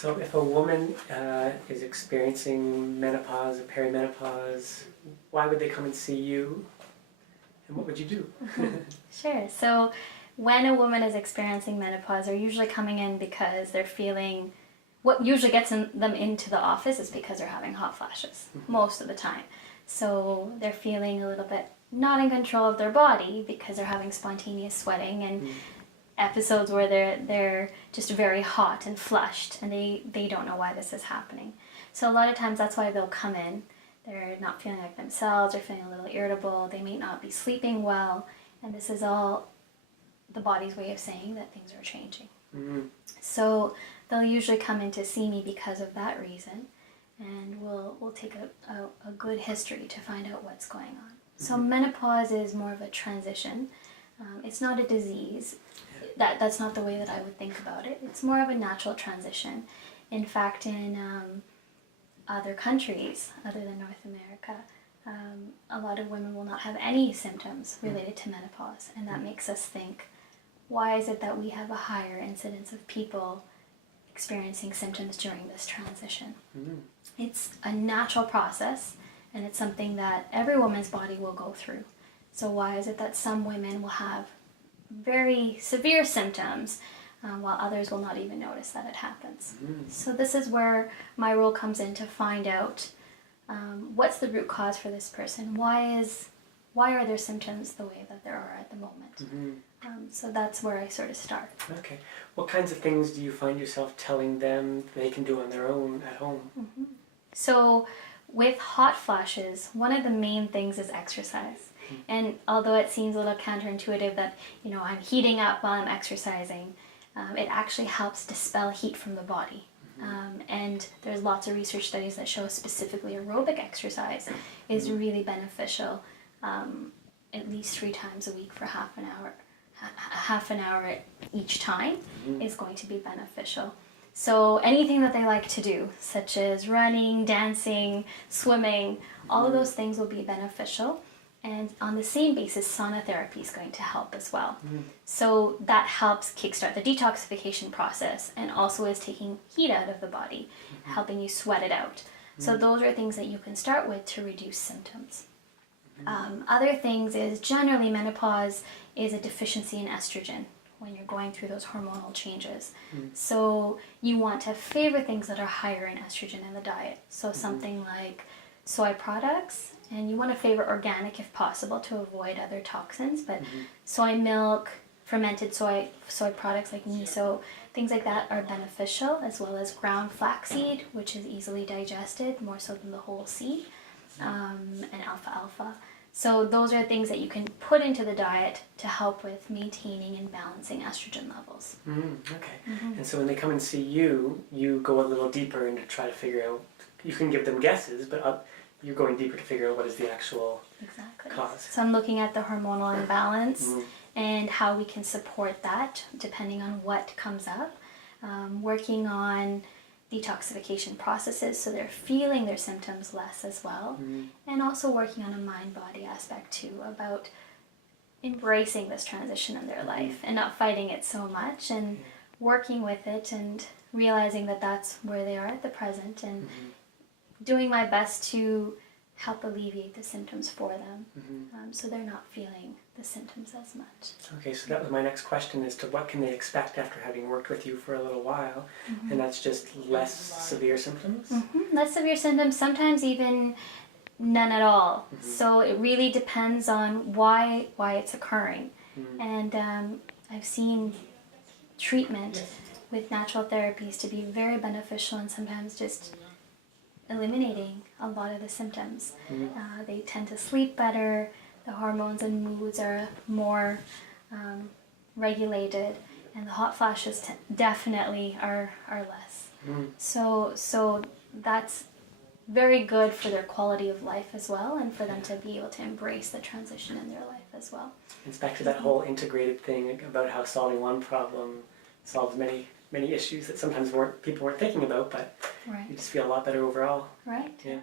So if a woman is experiencing menopause or perimenopause, why would they come and see you? And what would you do? Sure. So when a woman is experiencing menopause, they're usually coming in because they're feeling, what usually gets them into the office is because they're having hot flashes most of the time. So they're feeling a little bit not in control of their body because they're having spontaneous sweating and episodes where they're just very hot and flushed, and they don't know why this is happening. So a lot of times that's why they'll come in. They're not feeling like themselves, they're feeling a little irritable, they may not be sleeping well, and this is all the body's way of saying that things are changing. So they'll usually come in to see me because of that reason, and we'll take a good history to find out what's going on. So menopause is more of a transition. It's not a disease. That's not the way that I would think about it. It's more of a natural transition. In fact, in other countries other than North America, a lot of women will not have any symptoms related to menopause, and that makes us think, why is it that we have a higher incidence of people experiencing symptoms during this transition? It's a natural process, and it's something that every woman's body will go through. So why is it that some women will have very severe symptoms while others will not even notice that it happens? So this is where my role comes in, to find out what's the root cause for this person. Why are their symptoms the way that there are at the moment? So that's where I sort of start. Okay. What kinds of things do you find yourself telling them they can do on their own at home? So with hot flashes, one of the main things is exercise. And although it seems a little counterintuitive that, I'm heating up while I'm exercising, it actually helps dispel heat from the body. And there's lots of research studies that show specifically aerobic exercise is really beneficial, at least 3 times a week for half an hour. Half an hour each time is going to be beneficial. So anything that they like to do, such as running, dancing, swimming, all of those things will be beneficial. And on the same basis, sauna therapy is going to help as well. So that helps kickstart the detoxification process, and also is taking heat out of the body, helping you sweat it out. So those are things that you can start with to reduce symptoms. Other things is, generally menopause is a deficiency in estrogen when you're going through those hormonal changes. So you want to favor things that are higher in estrogen in the diet. So something like soy products, and you want to favor organic if possible to avoid other toxins, but soy milk, fermented soy products like miso, things like that are beneficial, as well as ground flaxseed, which is easily digested, more so than the whole seed, and alfalfa. So those are things that you can put into the diet to help with maintaining and balancing estrogen levels. Okay. And so when they come and see you, you go a little deeper and try to figure out, you can give them guesses, but you're going deeper to figure out what is the actual cause. So I'm looking at the hormonal imbalance and how we can support that depending on what comes up. Working on detoxification processes, so they're feeling their symptoms less as well. And also working on a mind-body aspect too, about embracing this transition in their life and not fighting it so much, and working with it and realizing that that's where they are at the present, and doing my best to help alleviate the symptoms for them, so they're not feeling the symptoms as much. Okay, so that was my next question, as to what can they expect after having worked with you for a little while, and that's just less severe symptoms? Less severe symptoms, sometimes even none at all. So it really depends on why it's occurring. And I've seen treatment with natural therapies to be very beneficial, and sometimes just eliminating a lot of the symptoms. They tend to sleep better, the hormones and moods are more regulated, and the hot flashes definitely are less. So that's very good for their quality of life as well, and for them to be able to embrace the transition in their life as well. It's back to that whole integrated thing about how solving one problem solves many issues that sometimes people weren't thinking about, but you just feel a lot better overall. Right. Yeah.